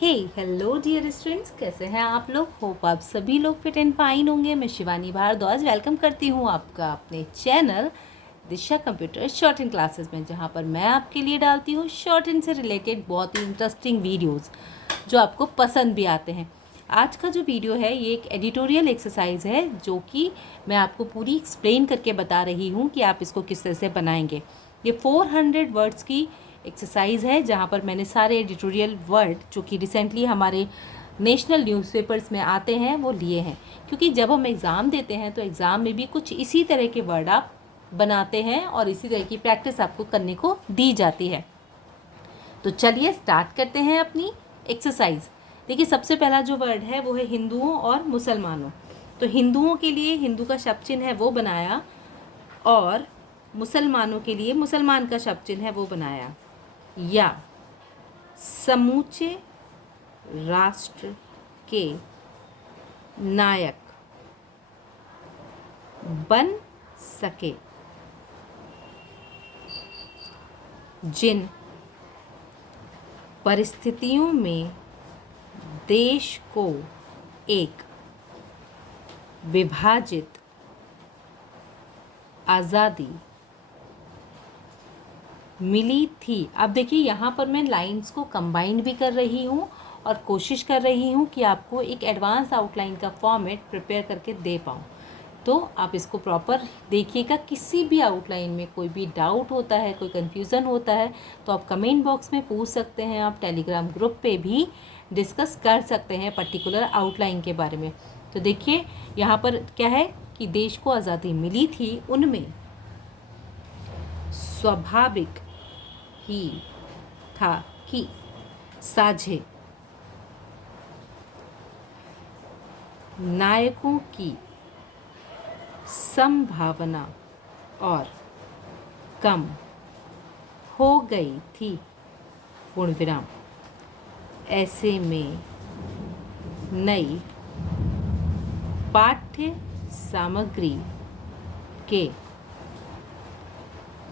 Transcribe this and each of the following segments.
हे hello dear students, कैसे हैं आप लोग। होप आप सभी लोग फिट एंड फाइन होंगे। मैं शिवानी भारद्वाज वेलकम करती हूँ आपका अपने channel Disha computer short and classes में, जहाँ पर मैं आपके लिए डालती हूँ शॉर्ट एंड से रिलेटेड बहुत ही इंटरेस्टिंग वीडियोस जो आपको पसंद भी आते हैं। आज का जो वीडियो है ये एक एडिटोरियल एक्सरसाइज है जो कि मैं आपको पूरी एक्सप्लेन करके बता रही हूँ कि आप इसको किस तरह से बनाएंगे। ये 400 वर्ड्स की एक्सरसाइज है जहाँ पर मैंने सारे एडिटोरियल वर्ड जो कि रिसेंटली हमारे नेशनल न्यूज़पेपर्स में आते हैं वो लिए हैं, क्योंकि जब हम एग्ज़ाम देते हैं तो एग्ज़ाम में भी कुछ इसी तरह के वर्ड आप बनाते हैं और इसी तरह की प्रैक्टिस आपको करने को दी जाती है। तो चलिए स्टार्ट करते हैं अपनी एक्सरसाइज। देखिए, सबसे पहला जो वर्ड है वो है हिंदुओं और मुसलमानों। तो हिंदुओं के लिए हिंदू का शब्द चिन्ह है वो बनाया, और मुसलमानों के लिए मुसलमान का शब्द चिन्ह है वो बनाया। या समूचे राष्ट्र के नायक बन सके, जिन परिस्थितियों में देश को एक विभाजित आज़ादी मिली थी। अब देखिए, यहाँ पर मैं लाइंस को कंबाइन भी कर रही हूँ और कोशिश कर रही हूँ कि आपको एक एडवांस आउटलाइन का फॉर्मेट प्रिपेयर करके दे पाऊँ। तो आप इसको प्रॉपर देखिएगा। किसी भी आउटलाइन में कोई भी डाउट होता है, कोई कन्फ्यूज़न होता है तो आप कमेंट बॉक्स में पूछ सकते हैं। आप टेलीग्राम ग्रुप पे भी डिस्कस कर सकते हैं पर्टिकुलर आउटलाइन के बारे में। तो देखिए, यहाँ पर क्या है कि देश को आज़ादी मिली थी, उनमें स्वाभाविक ही था कि साझे नायकों की संभावना और कम हो गई थी, पूर्ण विराम। ऐसे में नई पाठ्य सामग्री के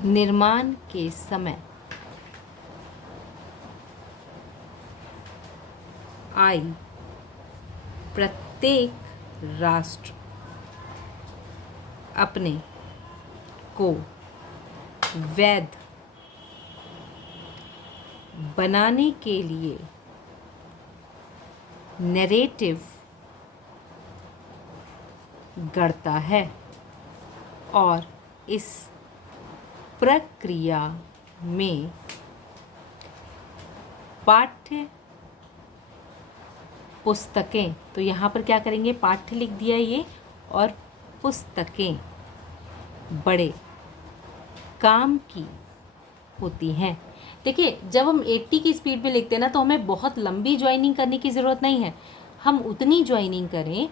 निर्माण के समय आई प्रत्येक राष्ट्र अपने को वैध बनाने के लिए नैरेटिव गढ़ता है, और इस प्रक्रिया में पाठ्य पुस्तकें, तो यहाँ पर क्या करेंगे, पाठ्य लिख दिया ये, और पुस्तकें बड़े काम की होती हैं। देखिए, जब हम 80 की स्पीड पे लिखते हैं ना तो हमें बहुत लंबी ज्वाइनिंग करने की ज़रूरत नहीं है। हम उतनी ज्वाइनिंग करें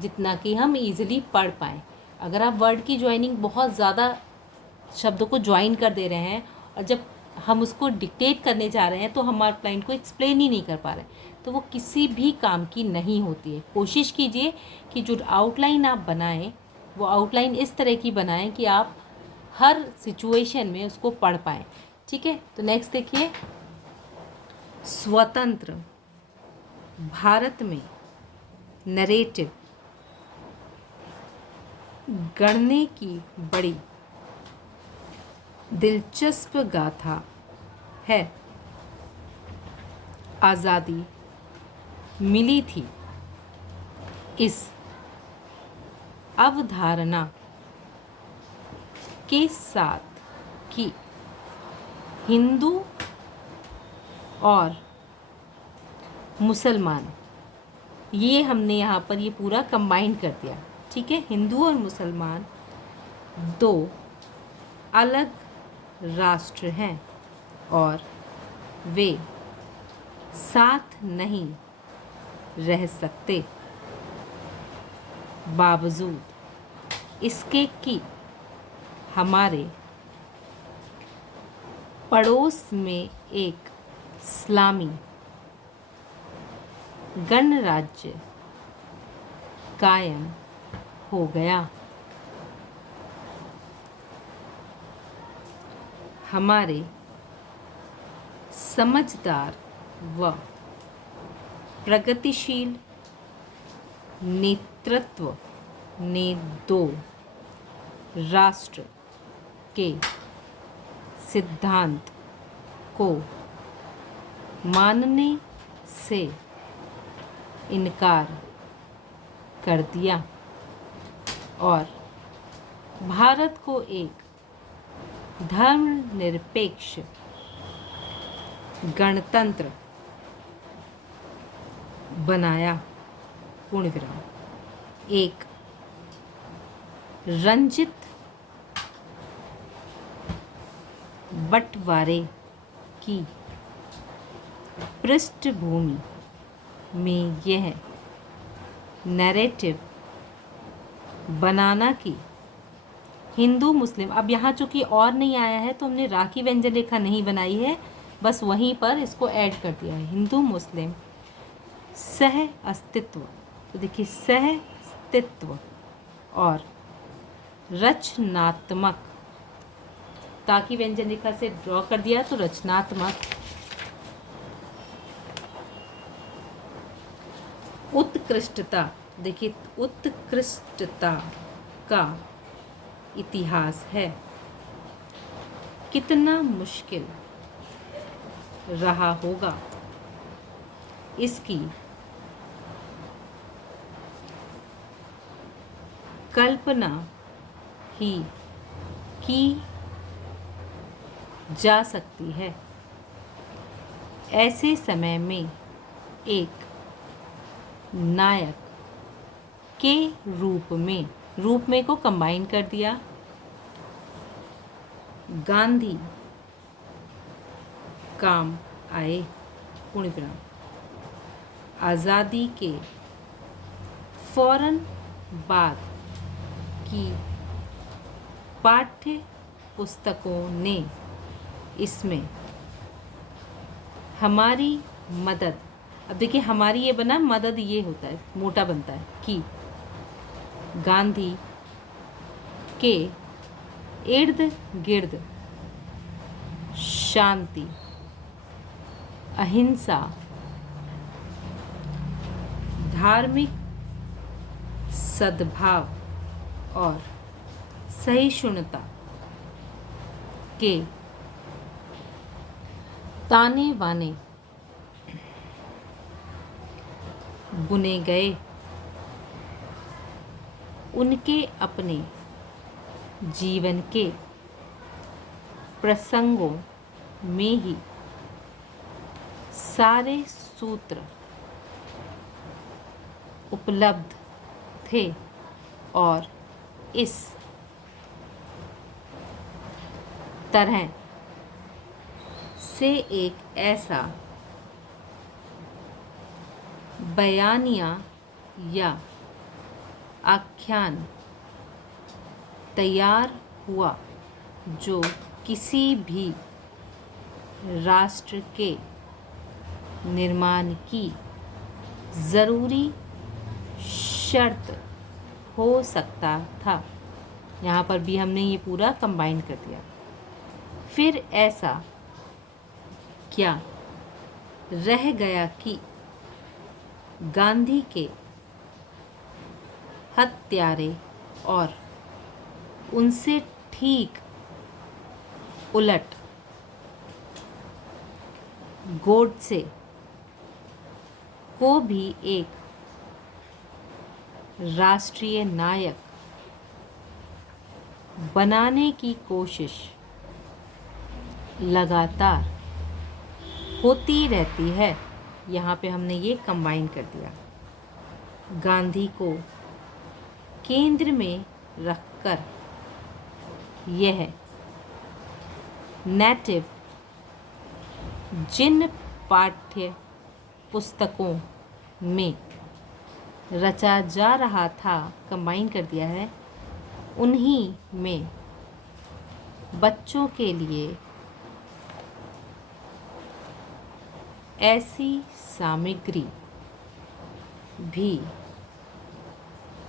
जितना कि हम इजीली पढ़ पाएँ। अगर आप वर्ड की ज्वाइनिंग बहुत ज़्यादा शब्दों को ज्वाइन कर दे रहे हैं और जब हम उसको डिक्टेट करने जा रहे हैं तो हम हमारे क्लाइंट को एक्सप्लेन ही नहीं कर पा रहे, तो वो किसी भी काम की नहीं होती है। कोशिश कीजिए कि जो आउटलाइन आप बनाएं वो आउटलाइन इस तरह की बनाएं कि आप हर सिचुएशन में उसको पढ़ पाएँ। ठीक है, तो नेक्स्ट देखिए, स्वतंत्र भारत में नरेटिव गढ़ने की बड़ी दिलचस्प गाथा है। आज़ादी मिली थी, इस अवधारणा के साथ कि हिंदू और मुसलमान, ये हमने यहाँ पर ये पूरा कंबाइन कर दिया। ठीक है, हिंदू और मुसलमान दो अलग राष्ट्र हैं और वे साथ नहीं रह सकते, बावजूद इसके कि हमारे पड़ोस में एक इस्लामी गणराज्य कायम हो गया। हमारे समझदार व प्रगतिशील नेतृत्व ने दो राष्ट्र के सिद्धांत को मानने से इनकार कर दिया और भारत को एक धर्मनिरपेक्ष गणतंत्र बनाया। पूर्ण विराम। एक रंजित बंटवारे की पृष्ठभूमि में यह नैरेटिव बनाना कि हिंदू मुस्लिम, अब यहाँ चूँकि और नहीं आया है तो हमने राखी व्यंजन रेखा नहीं बनाई है, बस वहीं पर इसको ऐड कर दिया है। हिंदू मुस्लिम सह अस्तित्व, तो देखिए सह अस्तित्व और रचनात्मक, ताकि व्यंजन रेखा से ड्रॉ कर दिया तो रचनात्मक उत्कृष्टता, देखिए उत्कृष्टता का इतिहास है। कितना मुश्किल रहा होगा इसकी कल्पना ही की जा सकती है। ऐसे समय में एक नायक के रूप में को कंबाइन कर दिया। गांधी काम आए। पूर्ण विराम। आज़ादी के फौरन बाद की पाठ्य पुस्तकों ने इसमें हमारी मदद, अब देखिए हमारी ये बना, मदद ये होता है, मोटा बनता है, कि गांधी के इर्द गिर्द शांति, अहिंसा, धार्मिक सद्भाव और सहिष्णुता के ताने बाने बुने गए। उनके अपने जीवन के प्रसंगों में ही सारे सूत्र उपलब्ध थे और इस तरह से एक ऐसा बयानिया या आख्यान तैयार हुआ जो किसी भी राष्ट्र के निर्माण की ज़रूरी शर्त हो सकता था। यहाँ पर भी हमने ये पूरा कंबाइन कर दिया। फिर ऐसा क्या रह गया कि गांधी के हत्यारे और उनसे ठीक उलट गोडसे को भी एक राष्ट्रीय नायक बनाने की कोशिश लगातार होती रहती है। यहाँ पे हमने ये कंबाइन कर दिया। गांधी को केंद्र में रखकर यह नैरेटिव जिन पाठ्य पुस्तकों में रचा जा रहा था, कंबाइन कर दिया है, उन्हीं में बच्चों के लिए ऐसी सामग्री भी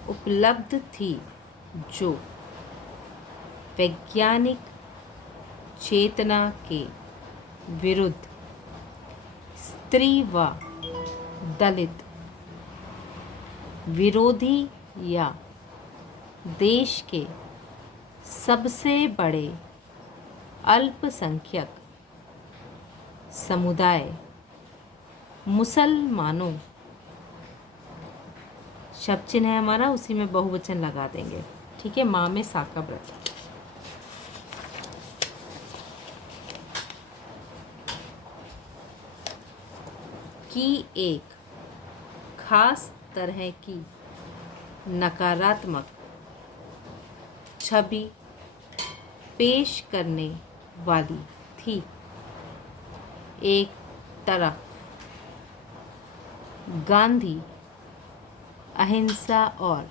उपलब्ध थी जो वैज्ञानिक चेतना के विरुद्ध स्त्री व दलित, विरोधी या देश के सबसे बड़े अल्पसंख्यक समुदाय मुसलमानों, शब्द चिन्ह है हमारा, उसी में बहुवचन लगा देंगे। ठीक है, माँ में सा का व्रत। की एक खास तरह की नकारात्मक छवि पेश करने वाली थी। एक तरफ गांधी अहिंसा और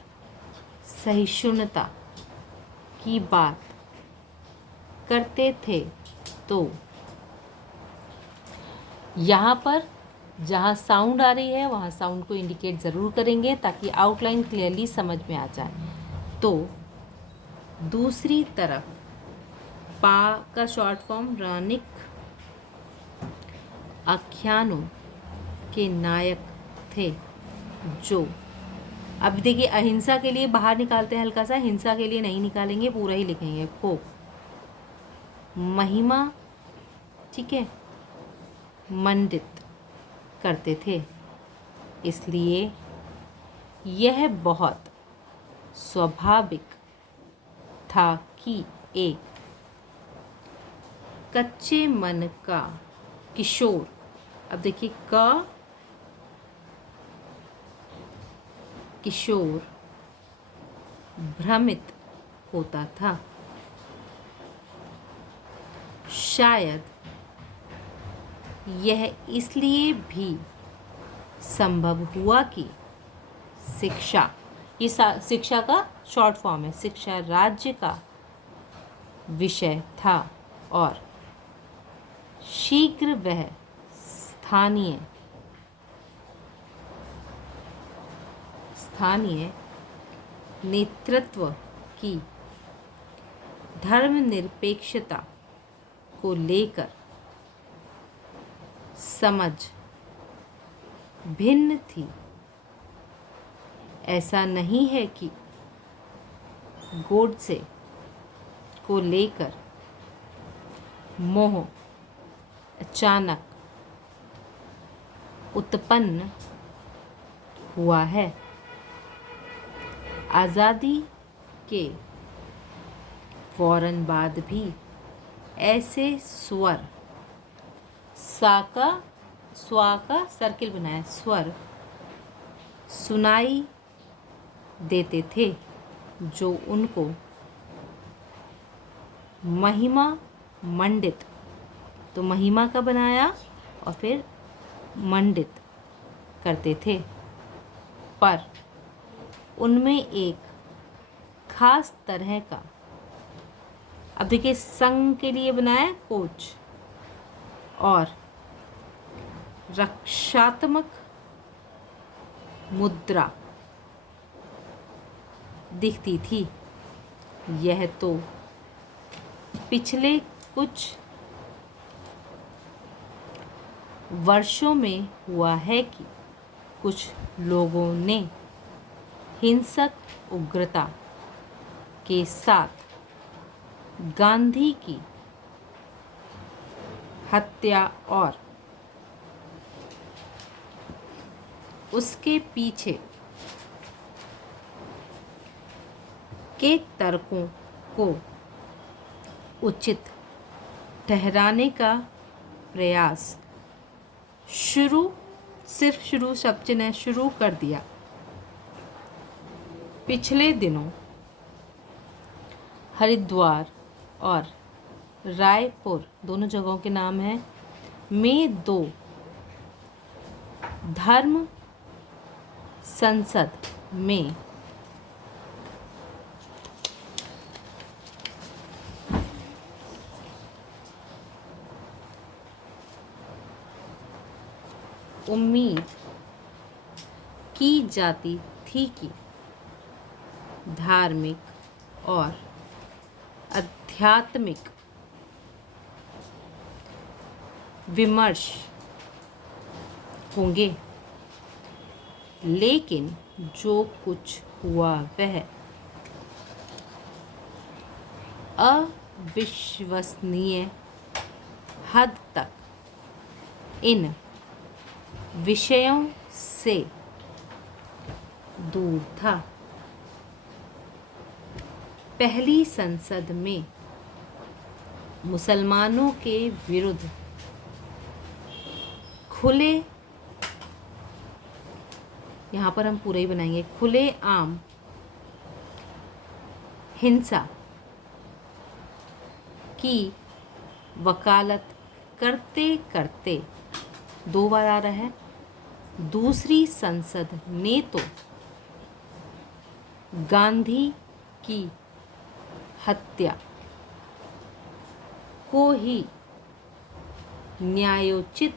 सहिष्णुता की बात करते थे, तो यहाँ पर जहाँ साउंड आ रही है वहाँ साउंड को इंडिकेट ज़रूर करेंगे ताकि आउटलाइन क्लियरली समझ में आ जाए। तो दूसरी तरफ पा का शॉर्ट फॉर्म रानिक आख्यानों के नायक थे, जो अब देखिए अहिंसा के लिए बाहर निकालते हैं हल्का सा, हिंसा के लिए नहीं निकालेंगे, पूरा ही लिखेंगे। को महिमा, ठीक है, मंडित करते थे, इसलिए यह बहुत स्वाभाविक था कि एक कच्चे मन का किशोर, अब देखिए का किशोर भ्रमित होता था। शायद यह इसलिए भी संभव हुआ कि शिक्षा, ये शिक्षा का शॉर्ट फॉर्म है, शिक्षा राज्य का विषय था और शीघ्र वह स्थानीय नेतृत्व की धर्मनिरपेक्षता को लेकर समझ भिन्न थी। ऐसा नहीं है कि गोडसे को लेकर मोह अचानक उत्पन्न हुआ है। आज़ादी के फौरन बाद भी ऐसे स्वर, स्वा का सर्किल बनाया, स्वर सुनाई देते थे जो उनको महिमा मंडित, तो महिमा का बनाया और फिर मंडित करते थे, पर उनमें एक खास तरह का, अब देखिए संघ के लिए बनाया कोच, और रक्षात्मक मुद्रा दिखती थी। यह तो पिछले कुछ वर्षों में हुआ है कि कुछ लोगों ने हिंसक उग्रता के साथ गांधी की हत्या और उसके पीछे के तर्कों को उचित ठहराने का प्रयास शुरू शब्द ने शुरू कर दिया। पिछले दिनों हरिद्वार और रायपुर, दोनों जगहों के नाम हैं, में 2 धर्म संसद में उम्मीद की जाती थी कि धार्मिक और आध्यात्मिक विमर्श होंगे। लेकिन जो कुछ हुआ वह अविश्वसनीय हद तक इन विषयों से दूर था। पहली संसद में मुसलमानों के विरुद्ध खुले, यहाँ पर हम पूरा ही बनाएंगे, खुले आम हिंसा की वकालत करते करते, 2 बार आ रहा है, दूसरी संसद ने तो गांधी की हत्या को ही न्यायोचित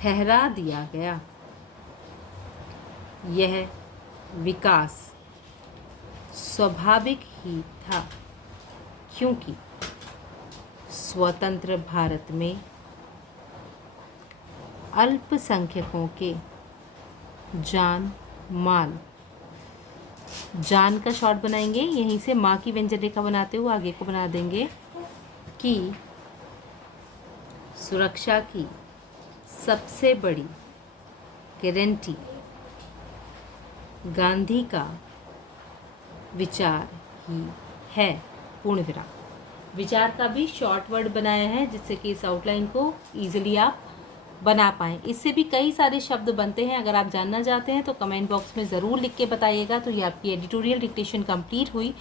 ठहरा दिया गया। यह विकास स्वाभाविक ही था, क्योंकि स्वतंत्र भारत में अल्पसंख्यकों के जान माल, जान का शॉर्ट बनाएंगे, यहीं से माँ की व्यंजन रेखा बनाते हुए आगे को बना देंगे कि सुरक्षा की सबसे बड़ी गारंटी गांधी का विचार ही है, पूर्ण विराम। विचार का भी शॉर्ट वर्ड बनाया है जिससे कि इस आउटलाइन को ईजिली आप बना पाएँ। इससे भी कई सारे शब्द बनते हैं, अगर आप जानना चाहते हैं तो कमेंट बॉक्स में ज़रूर लिख के बताइएगा। तो ये आपकी एडिटोरियल डिक्टेशन कंप्लीट हुई।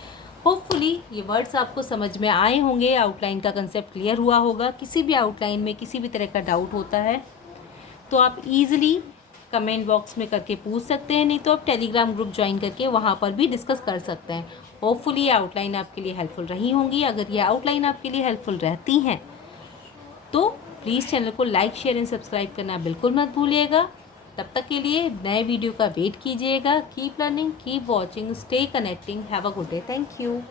होपफुली ये वर्ड्स आपको समझ में आए होंगे, आउटलाइन का कंसेप्ट क्लियर हुआ होगा। किसी भी आउटलाइन में किसी भी तरह का डाउट होता है तो आप ईजिली कमेंट बॉक्स में करके पूछ सकते हैं, नहीं तो आप टेलीग्राम ग्रुप ज्वाइन करके वहाँ पर भी डिस्कस कर सकते हैं। होपफुली ये आउटलाइन आपके लिए हेल्पफुल रही होंगी। अगर ये आउटलाइन आपके लिए हेल्पफुल रहती हैं तो प्लीज़ चैनल को लाइक, शेयर एंड सब्सक्राइब करना बिल्कुल मत भूलिएगा। तब तक के लिए नए वीडियो का वेट कीजिएगा। Keep learning, keep watching, stay connecting, have a good day. Thank you.